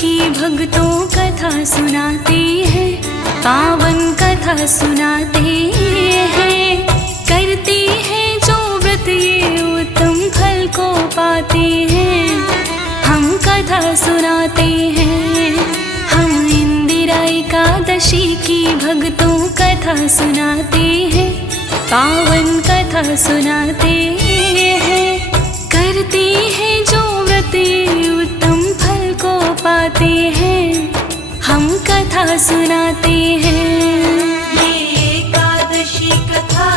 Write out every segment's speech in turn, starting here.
की भक्तों कथा सुनाते हैं, पावन कथा सुनाते हैं। करते हैं जो व्रत ये उत्तम फल को पाते हैं। हम कथा सुनाते हैं, हम इंदिरा एकादशी की भक्तों कथा सुनाते हैं, पावन कथा सुनाते हैं। करते हैं जो व्रत ये उत्तम फल को पाते हैं। हम कथा सुनाते हैं। ये एकादशी कथा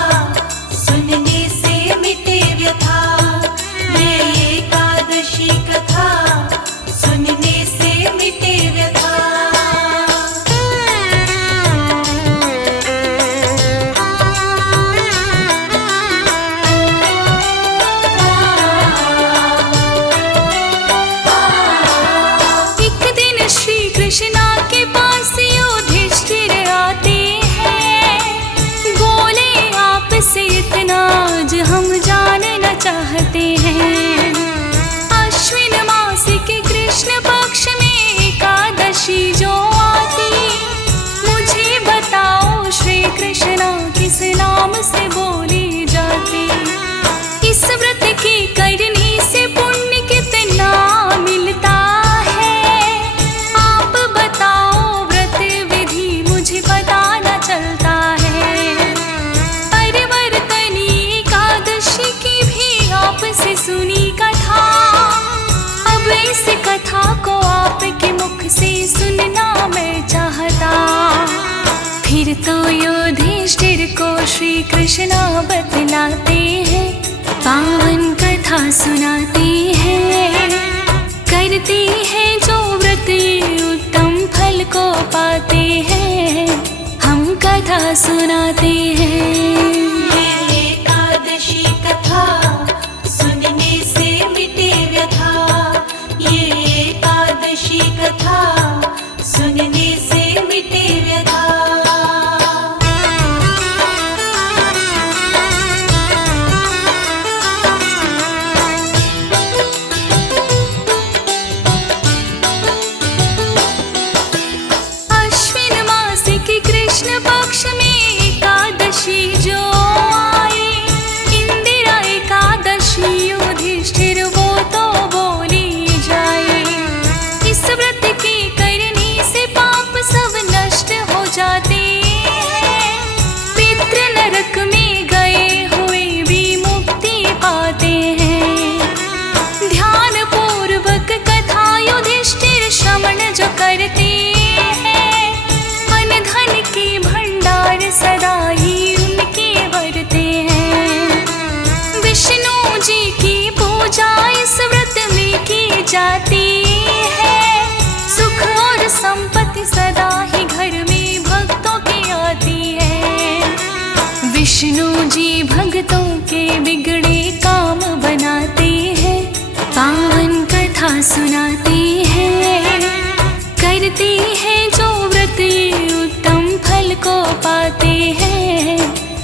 सुनने से मिटे व्यथा। ये एकादशी कथा सुनने से मिटे व्यथा। कृष्णा के पास युधिष्ठिर आते हैं, बोले आपसे इतना आज हम जानना चाहते हैं। अश्विन मास के कृष्ण पक्ष में एकादशी जो आती, मुझे बताओ श्री कृष्णा किस नाम से बोली जाती। इस व्रत के करने से पुण्य कितना मिलता है, चलता है। परिवर्तनी एकादशी की भी आपसे सुनी कथा, अब इस कथा को आपके मुख से सुनना मैं चाहता। फिर तो युधिष्ठिर को श्री कृष्णा बतलाते हैं, पावन कथा सुनाते हैं। करते हैं जो व्रत उत्तम फल को पाते हैं। हम कथा सुनाते हैं। ये एकादशी कथा सुनने से मिटे व्यथा। ये एकादशी कथा सुनने से मिटे व्यथा। कृष्ण पक्ष में एकादशी जो आई, इंदिरा एकादशी युधिष्ठिर वो तो बोली जाए। इस व्रत के करने से पाप सब नष्ट हो जाते हैं। पितृ नरक में गए हुए भी मुक्ति पाते हैं। ध्यान पूर्वक कथा युधिष्ठिर श्रवण जो करते के भंडार सदा ही उनके बढ़ते हैं। विष्णु जी की पूजा इस व्रत में की जाती है। सुख और संपत्ति सदा ही घर में भक्तों के आती है। विष्णु जी भक्तों के बिगड़े काम बनाते हैं, पावन कथा सुनाते हैं। करते हैं जो व्रत उत्तम फल को पाते हैं।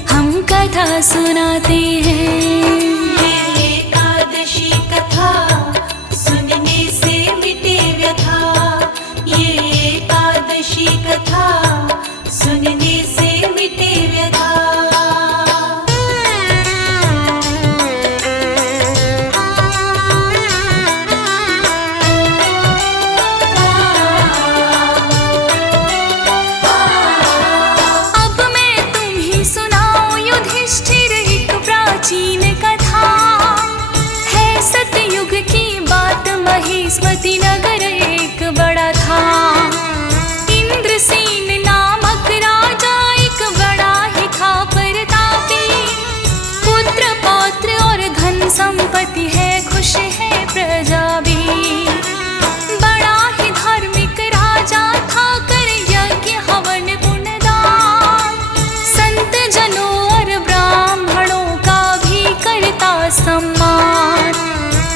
हम कथा सुनाते हैं। ये एकादशी कथा सुनने से मिटे व्यथा। ये एकादशी कथा सुनने से मिटे व्यथा। महेश्मती नगर एक बड़ा था। इंद्रसेन नामक राजा एक बड़ा ही था प्रतापी। पुत्र पौत्र और धन संपत्ति है, खुश है प्रजा भी। बड़ा ही धार्मिक राजा था, कर यज्ञ हवन पुण्यदान। संत जनों और ब्राह्मणों का भी करता सम्मान।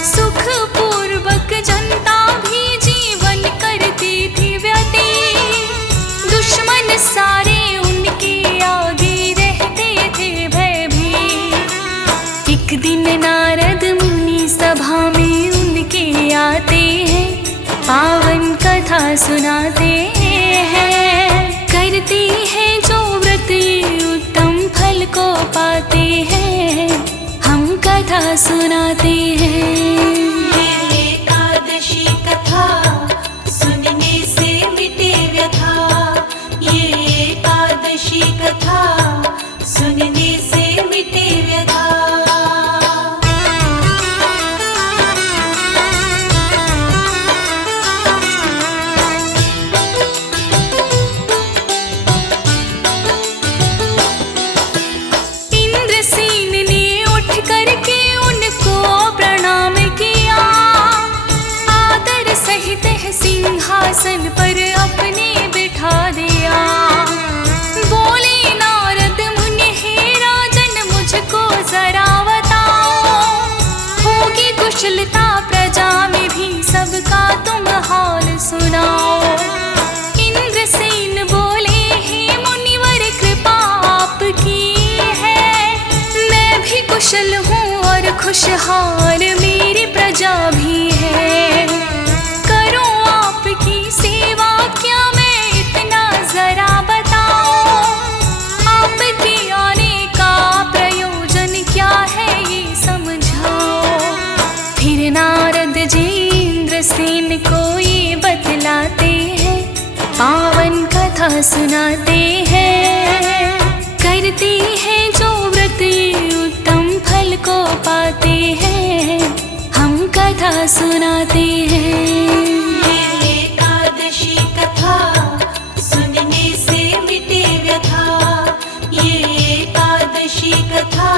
सुख पूर्वक जनता भी जीवन करती थी व्यतीत। दुश्मन सारे उनके आगे रहते थे भयभीत। एक दिन नारद मुनि सभा में उनके आते हैं, पावन कथा सुनाते हैं। करते हैं जो व्रत ये उत्तम फल को पाते हैं, हम कथा सुनाते हैं। ये एकादशी कथा सुनने से मिटे व्यथा, ये एकादशी कथा सुनने से मिटे व्यथा। इंद्रसेन ने उठ करके उनको प्रणाम किया, आदर सहित सिंहासन पर अपने बिठा दिया। बोले नारद मुनि, हे राजन मुझको जरा बताओ, होगी कुशलता प्रजा में भी सबका तुम हाल सुनाओ। इंद्रसेन बोले, हे मुनिवर कृपा आपकी है, मैं भी कुशल हूँ और खुशहाल मेरी प्रजा भी है। करो आपकी सेवा क्या मैं इतना जरा बताओ, आपके आने का प्रयोजन क्या है ये समझाओ। फिर नारद जी इंद्रसेन को ये बतलाते हैं, पावन कथा सुनाते हैं। करते हैं जो व्रत ये उत्तम फल को पाते हैं, हम कथा सुनाते हैं। ये एकादशी कथा सुनने से मिटे व्यथा, ये एकादशी कथा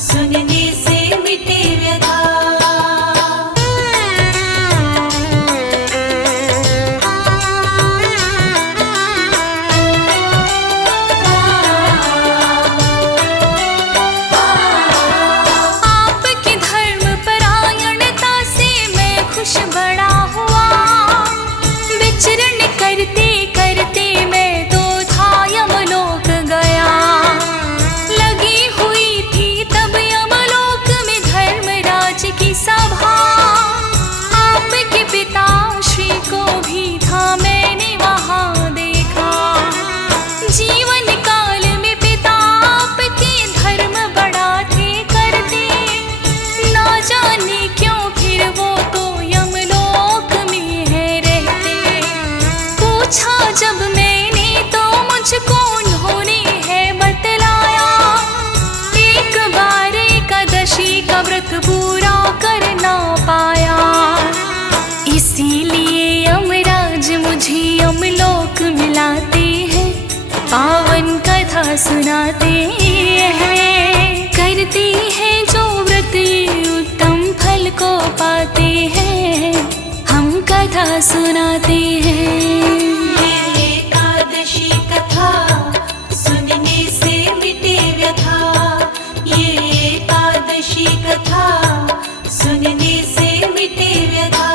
सुनने से मिटे व्यथा। आपकी धर्म परायणता से मैं खुश बड़ा हुआ, विचरण करते करते मैं तो था यमलोक गया। लगी हुई थी तब यमलोक में धर्मराज की सभा, आपके पिता श्री को भी था मैंने वहाँ देखा। जीवन काल में पिता आपके धर्म बढ़ाते करते, ना जाने क्यों फिर वो तो यमलोक में है रहते। पूछा जब मैंने तो मुझको उन्होंने है बतलाया, एक बार एकादशी का व्रत पूरा करना पाया। इसीलिए यमराज मुझे यमलोक मिलाते हैं, पावन कथा सुनाते हैं। करते हैं जो व्रत ये उत्तम फल को पाते हैं, हम कथा सुनाते हैं। ये एकादशी कथा सुनने से मिटे व्यथा, ये एकादशी कथा सुनने से मिटे व्यथा।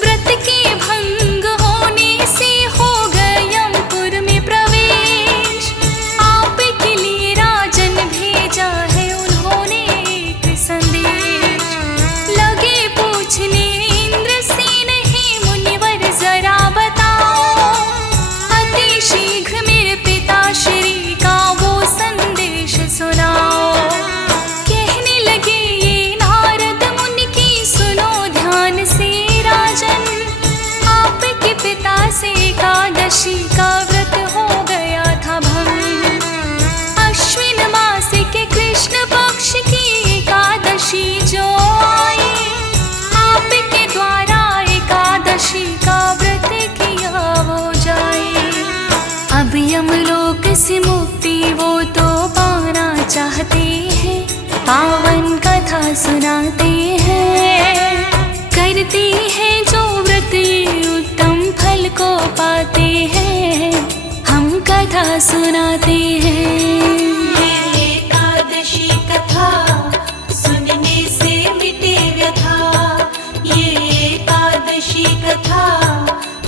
व्रत के भंग होने से हो गए यमपुर में प्रवेश, आपके लिए राजन भेजा है उन्होंने एक संदेश। लगे पूछने इंद्रसेन, हे मुनिवर जरा बताओ, अति शीघ्र मेरे पिता श्री का वो संदेश सुनाओ। कहने लगे ये नारद मुनि की सुनो ध्यान से राजन, आपके पिता से एकादशी का व्रत हो गया था भंग। अश्विन मास के कृष्ण पक्ष की एकादशी जो आई, आपके द्वारा एकादशी का व्रत किया वो जाए। अब यमलोक से मुक्ति वो तो पाना चाहते हैं, पावन कथा सुनाते हैं। करते हैं जो व्रत ये उत्तम फल को पाते हैं, हम कथा सुनाते हैं। ये एकादशी कथा सुनने से मिटे व्यथा, ये एकादशी कथा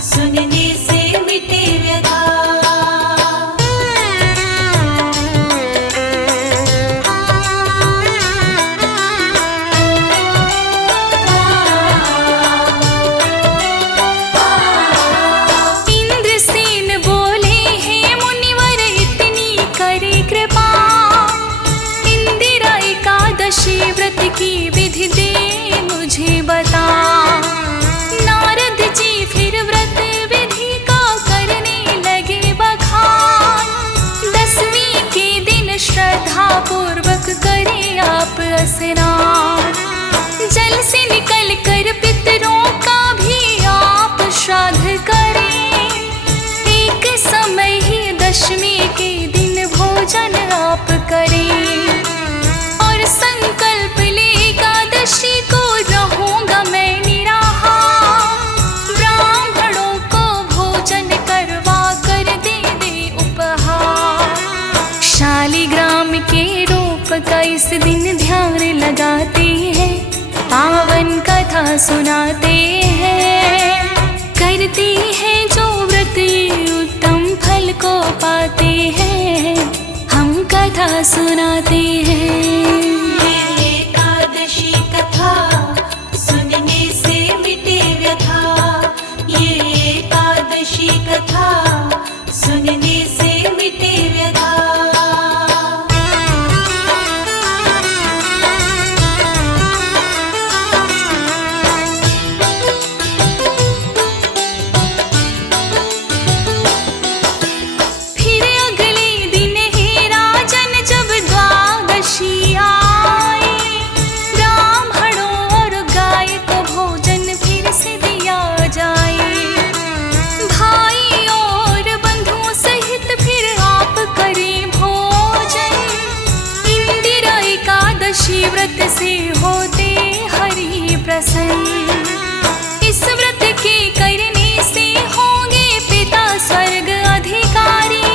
सुनने से मिटे व्यथा। कथा सुनाते हैं। करती हैं जो व्रत ये उत्तम फल को पाते हैं, हम कथा सुनाते हैं। ये एकादशी कथा सुनने से मिटे व्यथा, ये एकादशी कथा सुनने से मिटे व्यथा। फिर अगले दिन ही राजन जब द्वादशी आई, ब्राह्मणों और गाय को भोजन फिर से दिया जाए। भाई और बंधुओं सहित फिर आप करें भोजन, इंदिरा एकादशी व्रत से होते हरि प्रसन्न। इस व्रत के करने से होंगे पिता स्वर्ग अधिकारी,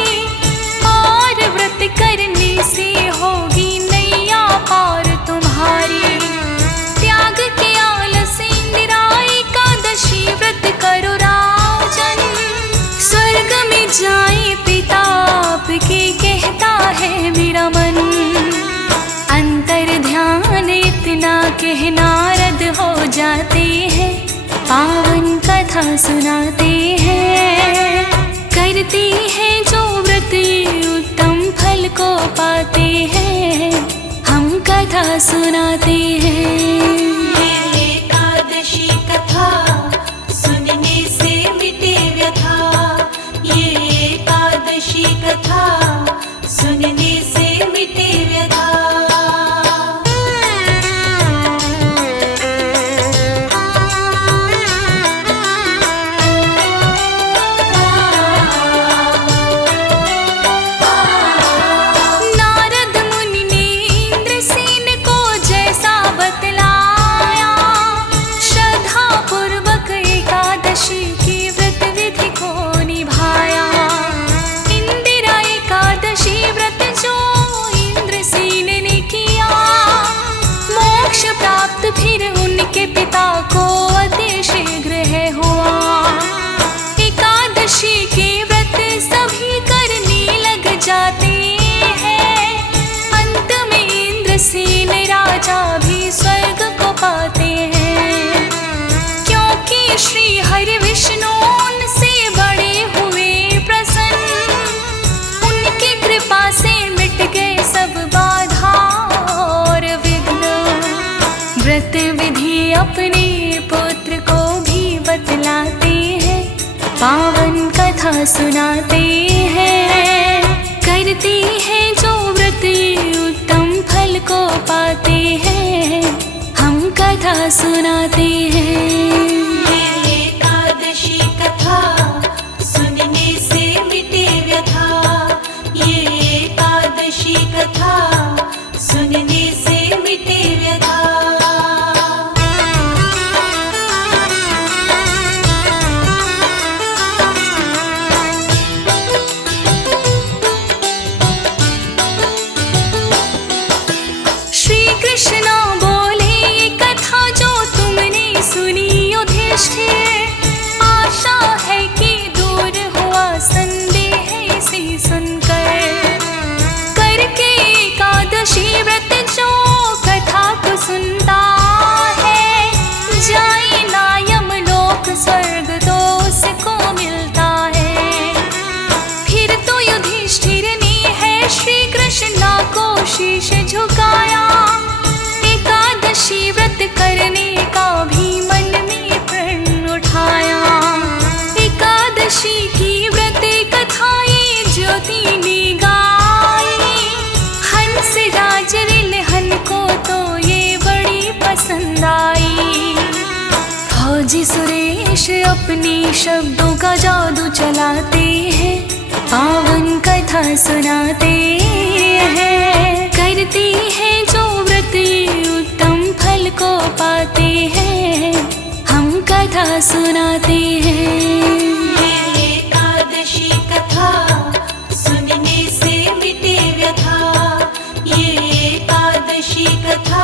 और व्रत करने से होगी नैया पार तुम्हारी। त्याग के आलस इंदिरा एकादशी व्रत करो राजन, स्वर्ग में जाए पिता आपके कहता है मेरा मन। अंतर ध्यान इतना कह नारद हो जाते हैं, पावन कथा सुनाते हैं। करती हैं जो व्रत ये उत्तम फल को पाते हैं, हम कथा सुनाते हैं। ये एकादशी कथा सुनने से मिटे व्यथा, ये एकादशी कथा सुनने से मिटे व्यथा। नारद मुनि ने इंद्रसेन को जैसा बतलाया, श्रद्धा पूर्वक एकादशी की व्रत विधि को निभाया। इंदिरा एकादशी व्रत जो इंद्रसेन ने किया, मोक्ष प्राप्त फिर उनके पिता को अति शीघ्र है हुआ। एकादशी के व्रत सभी करने लग जाते हैं, अंत में इंद्रसेन राजा भी स्वर्ग को पाते हैं। क्योंकि श्री हरि विष्णु उनसे बड़े हुए प्रसन्न, उनकी कृपा से मिट गए सब बाधा और विघ्न। व्रत विधि अपने पुत्र को भी बतलाते हैं, पावन कथा सुनाते हैं। करती हैं जो व्रत ये उत्तम फल को पाते हैं, हम कथा सुनाते हैं। ये एकादशी कथा सुनने से मिटे व्यथा, ये एकादशी कथा सुनने से मिटे व्यथा। श्री कृष्ण बोले ये कथा जो तुमने सुनी युधिष्ठिर, आशा है कि दूर हुआ संदेह इसे सुनकर। करके एकादशी व्रत जो कथा को सुनता है, जाए ना यमलोक स्वर्ग तो उसको मिलता है। फिर तो युधिष्ठिर ने है श्री कृष्ण को शीश झुकाया, एकादशी व्रत करने का भी मन में प्रण उठाया। एकादशी की व्रत कथा ये ज्योति ने गाई, हंस राज रिलहन को तो ये बड़ी पसंद आई। फौजी सुरेश अपने शब्दों का जादू चलाते हैं, पावन कथा सुनाते हैं। करती हैं जो व्रत ये उत्तम फल को पाते हैं, हम कथा सुनाते हैं। ये एकादशी कथा सुनने से मिटे व्यथा, ये एकादशी कथा